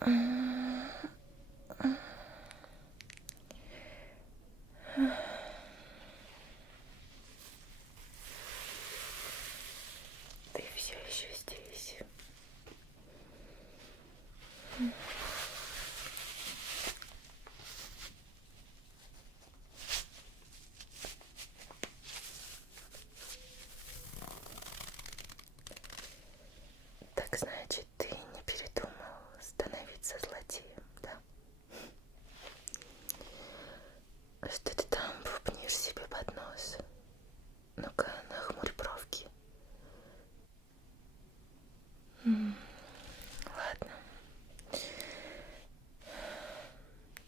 Ты все еще здесь. Так значит, ты не передумал становиться злодеем, да? Что ты там бубнишь себе под нос? Ну-ка, нахмурь бровки. Ладно.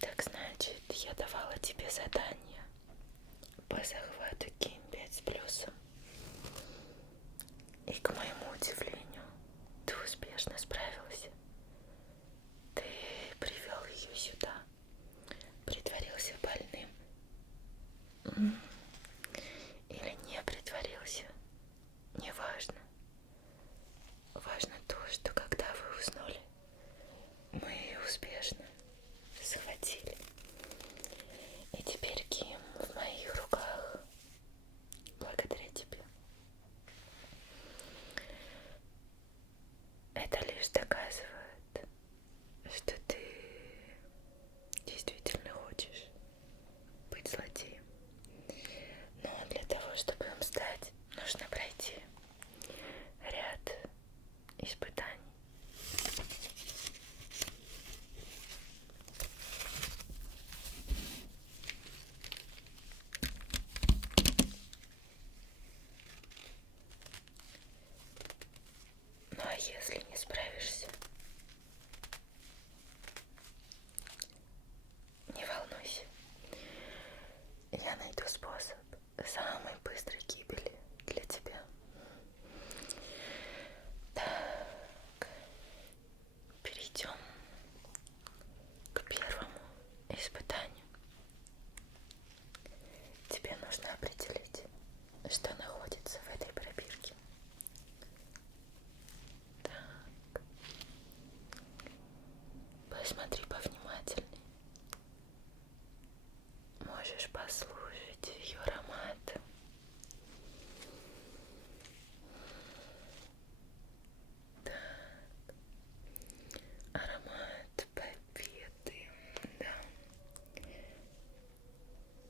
Так значит, я давала тебе задание по захвату Ким-5 с плюсом. И, к моему удивлению, ты успешно справился. Ты привел ее сюда, притворился больным. Или не притворился, неважно. Важно то, что когда вы уснули, мы ее успешно схватили. И теперь Ким в моих руках благодаря тебе. Это лишь доказывает, что ты действительно хочешь быть злодеем. Но для того, чтобы им стать, нужно пройти ряд испытаний. Ну а если не справишься, не волнуйся. Я найду способ самой быстрой гибели для тебя. Так, перейдем к первому испытанию. Тебе нужно определить, что находится в этой пробирке. Так, посмотри повнимательней. Можешь послушать ее аромат. Так, аромат победы, да.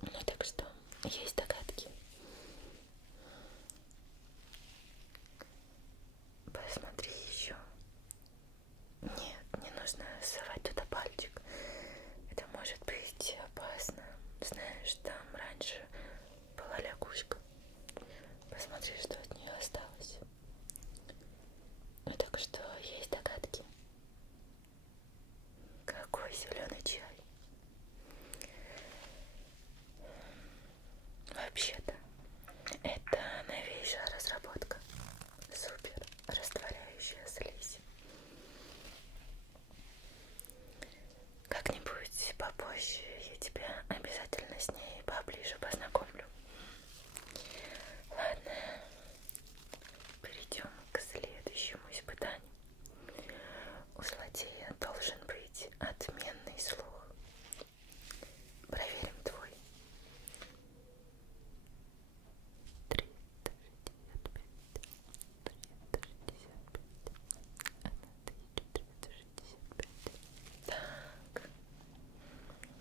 Ну так что, есть догадки? Посмотри еще. Нет, не нужно совать туда пальчик. Это может быть опасно. Знаешь, там раньше была лягушка. Посмотри, что от нее осталось. Ну так что, есть догадки? Какой зеленый чай? Вообще-то, это новейшая разработка. Супер растворяющая слизь. Как-нибудь попозже я тебя обязательно с ней поближе познакомлю. Ладно, перейдем к следующему испытанию. У злодея должен быть отменный слух. Проверим твой. 365. Так,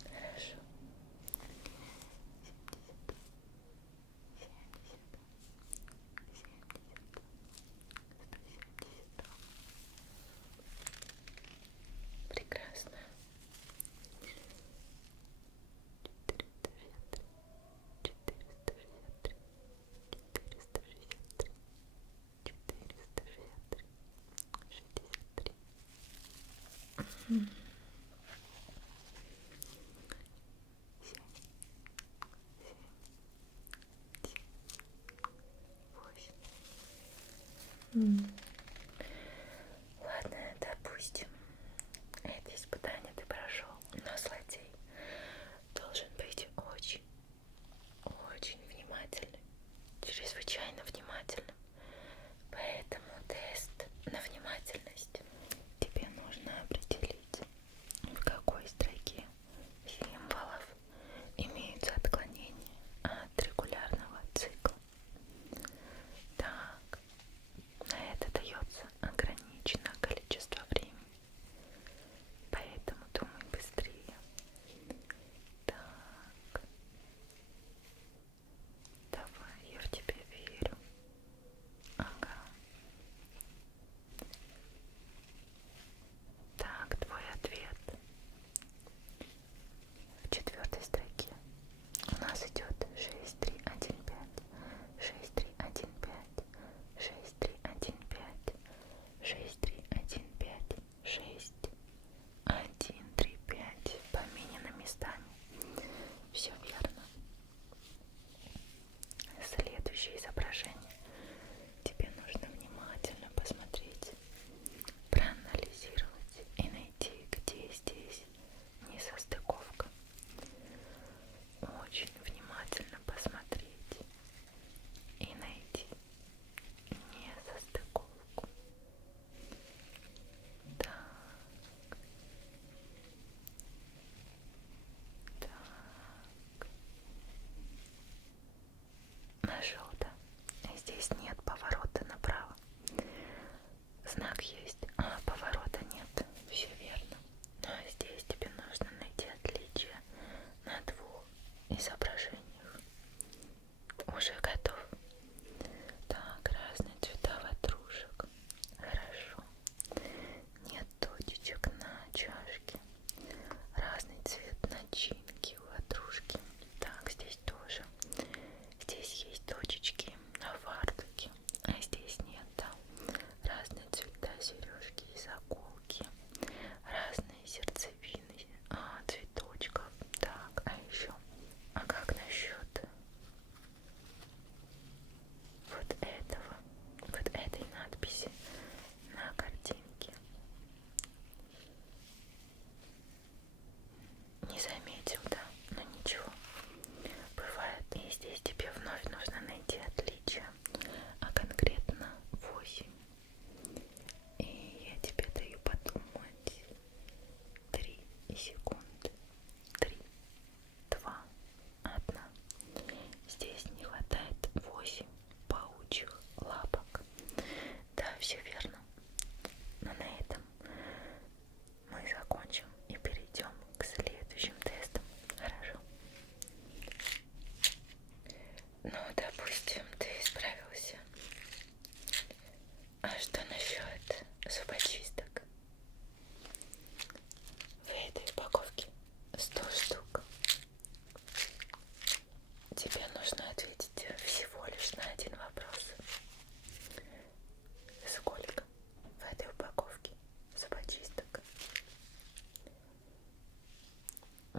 хорошо. 70. Прекрасно. 8. Ладно, допустим, это испытание ты прошел, но злодей должен быть очень внимательным, чрезвычайно внимательным. Поэтому тест на внимательность. Тебе нужно определить,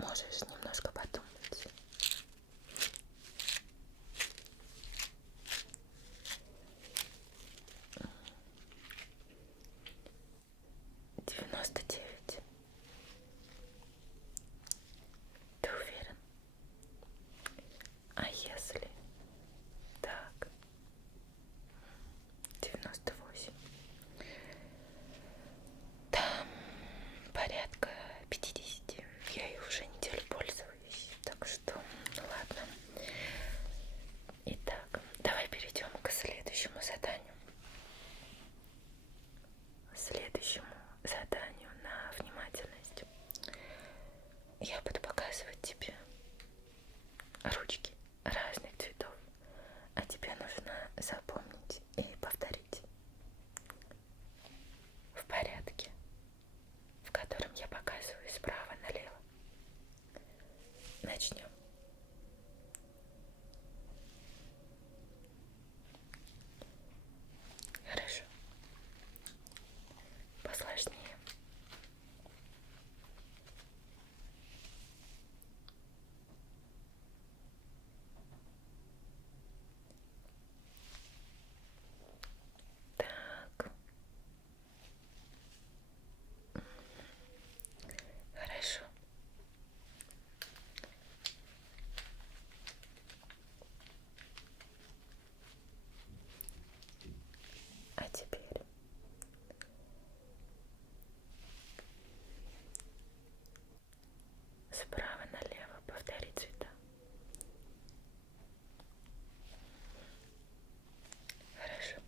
можешь немножко подумать. Девяносто девять. Ты уверен? А если так? 98. Там порядка 50. Я их уже неделю пользуюсь, так что ладно. Итак, давай перейдем к следующему заданию. Следующему заданию на внимательность. Я буду показывать тебе ручки разных цветов, а тебе нужно запомнить и повторить в порядке, в котором я показываю справа налево. Начнем. Хорошо. Посложнее. Так. Хорошо. А теперь справа налево повтори цвета. Хорошо.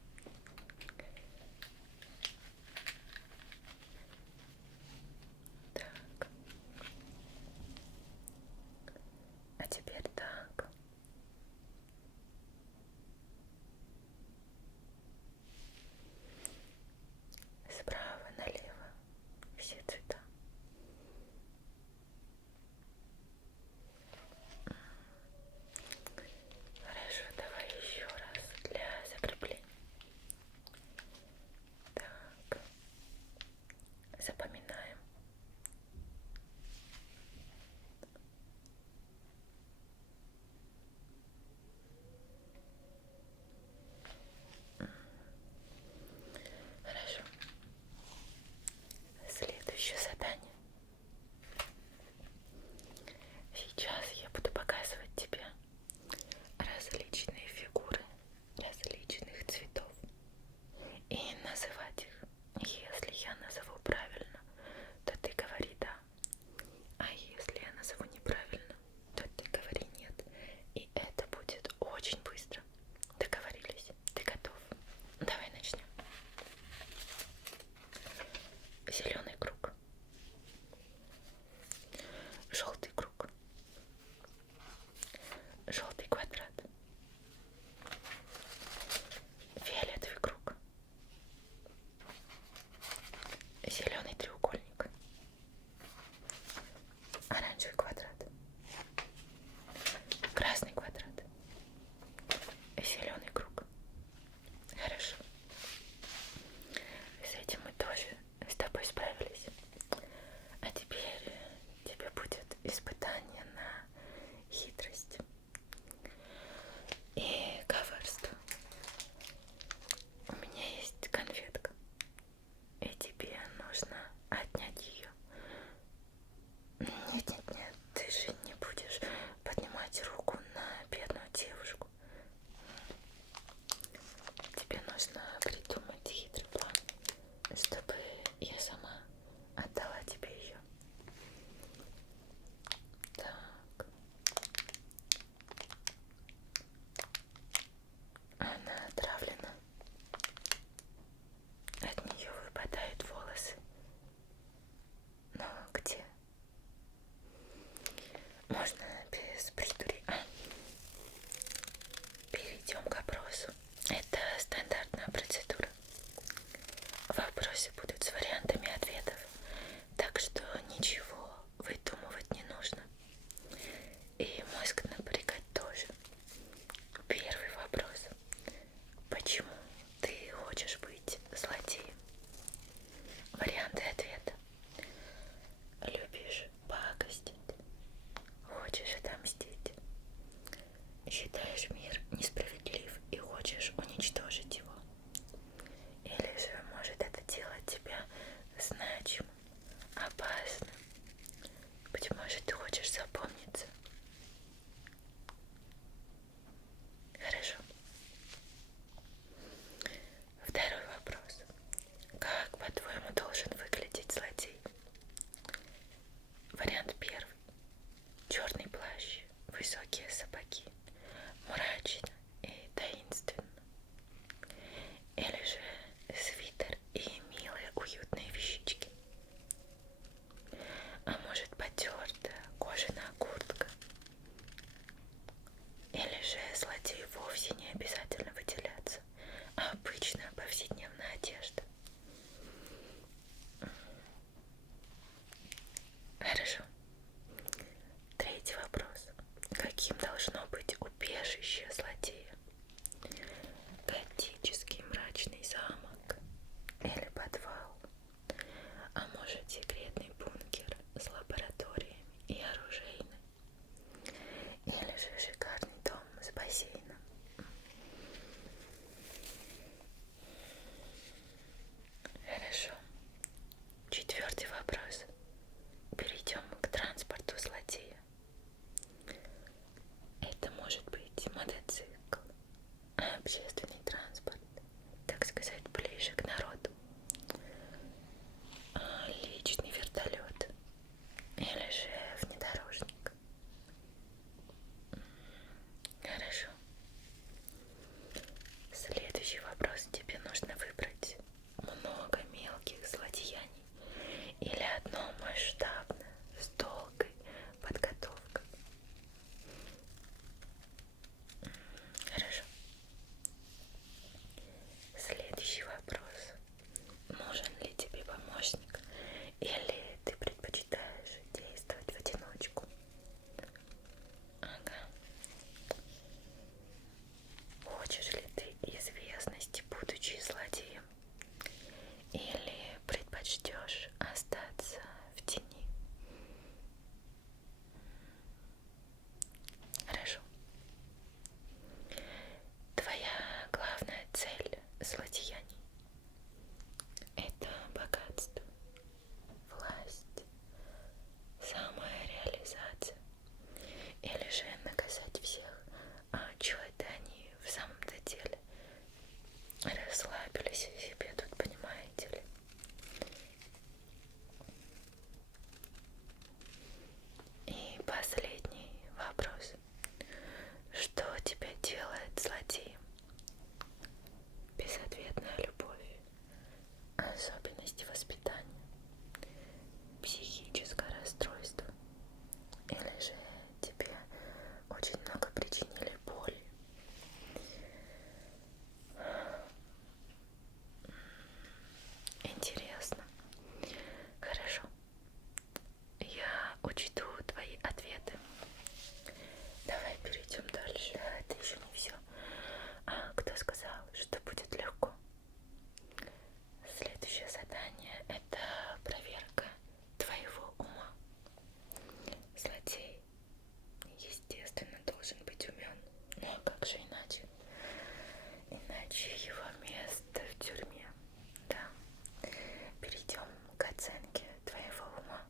Так. А теперь так. Справа налево все цвета. Хорошо, давай еще раз для закрепления. Так, запоминаем. Хорошо. Следующее задание. Сейчас я буду показывать тебе различные фигуры различных цветов и называть их. Если я назову правильно, то ты говори да. А если я назову неправильно, то ты говори нет. И это будет очень быстро. Договорились? Ты готов? Давай начнем. Зеленый круг. Желтый круг. Желтый квадрат. Фиолетовый круг. Зеленый треугольник. Оранжевый квадрат. Красный квадрат. Зеленый круг. Хорошо. С этим мы тоже с тобой справились. А теперь тебе будет испытание на хитрость и коварство. У меня есть конфетка, и тебе нужно отнять ее. Нет, нет, нет, ты же не будешь поднимать руку на бедную девушку. Тебе нужно придумать хитрый план, чтобы я сама отдала тебе ее. Так. Она отравлена. От нее выпадают волосы. Но где? Можно без придури. Перейдем к опросу. Это стандартная процедура. Вопросы будут с вариантами ответов, так что ничего выдумывать не нужно. И мозг напрягать тоже. Первый вопрос. Почему ты хочешь быть злодеем? Варианты ответа. Любишь пакостить, учту твои ответы. Давай перейдем дальше. Это еще не все. А кто сказал, что будет легко? Следующее задание — это проверка твоего ума. Злодей, естественно, должен быть умен. Ну а как же иначе? Иначе его место в тюрьме. Да. Перейдем к оценке твоего ума.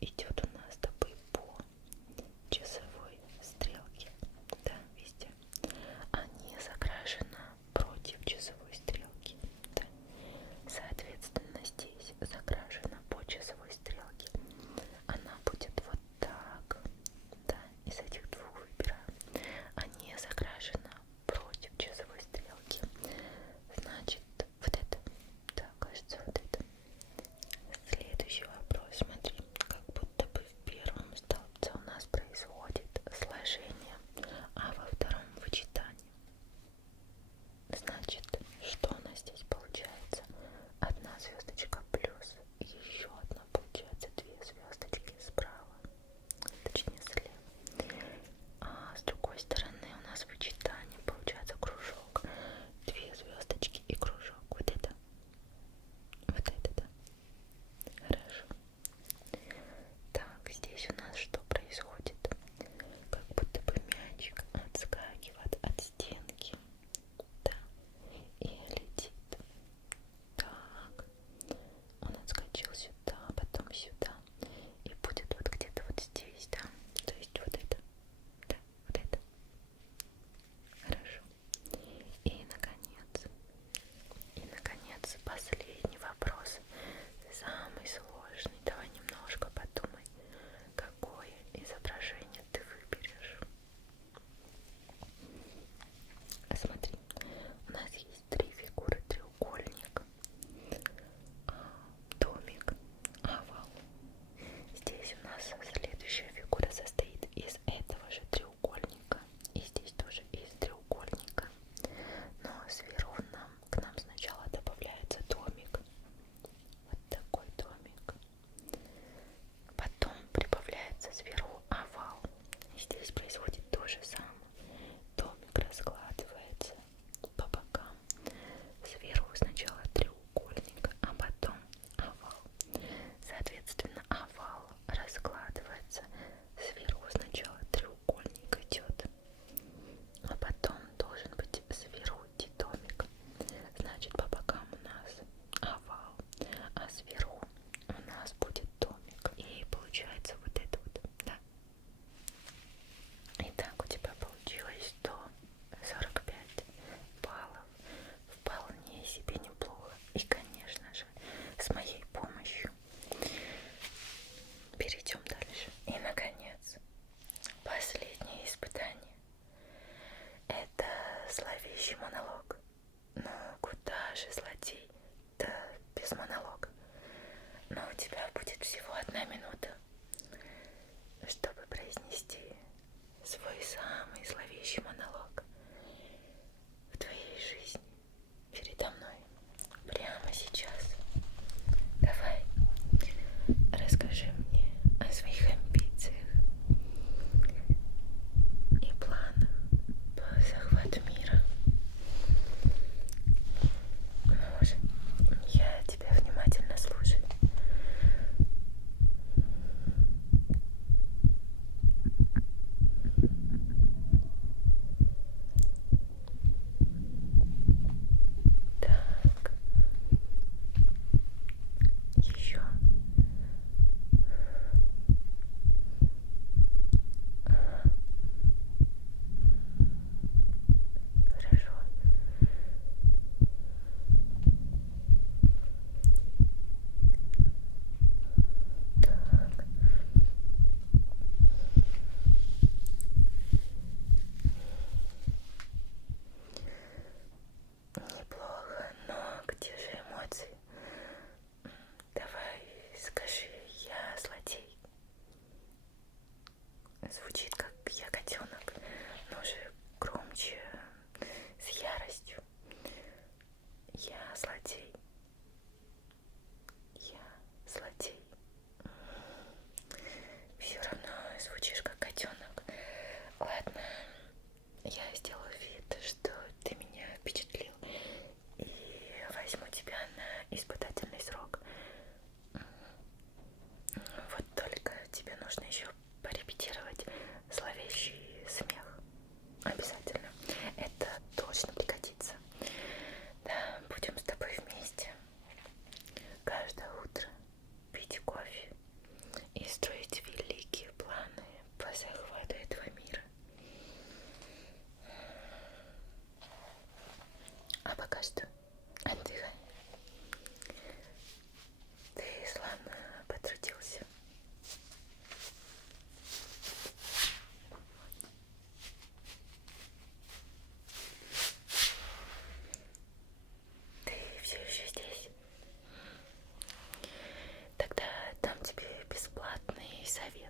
идет у нас тобой по часовой стрелке, да, везде, а не закрашена против часовой стрелки, да. Соответственно, здесь закрашена по часовой стрелке. Она будет вот так, да, из этих двух выбираем. А не закрашена против часовой стрелки. Значит, вот это, да, кажется, вот это. Следующий вопрос, смотри, как будто бы совет.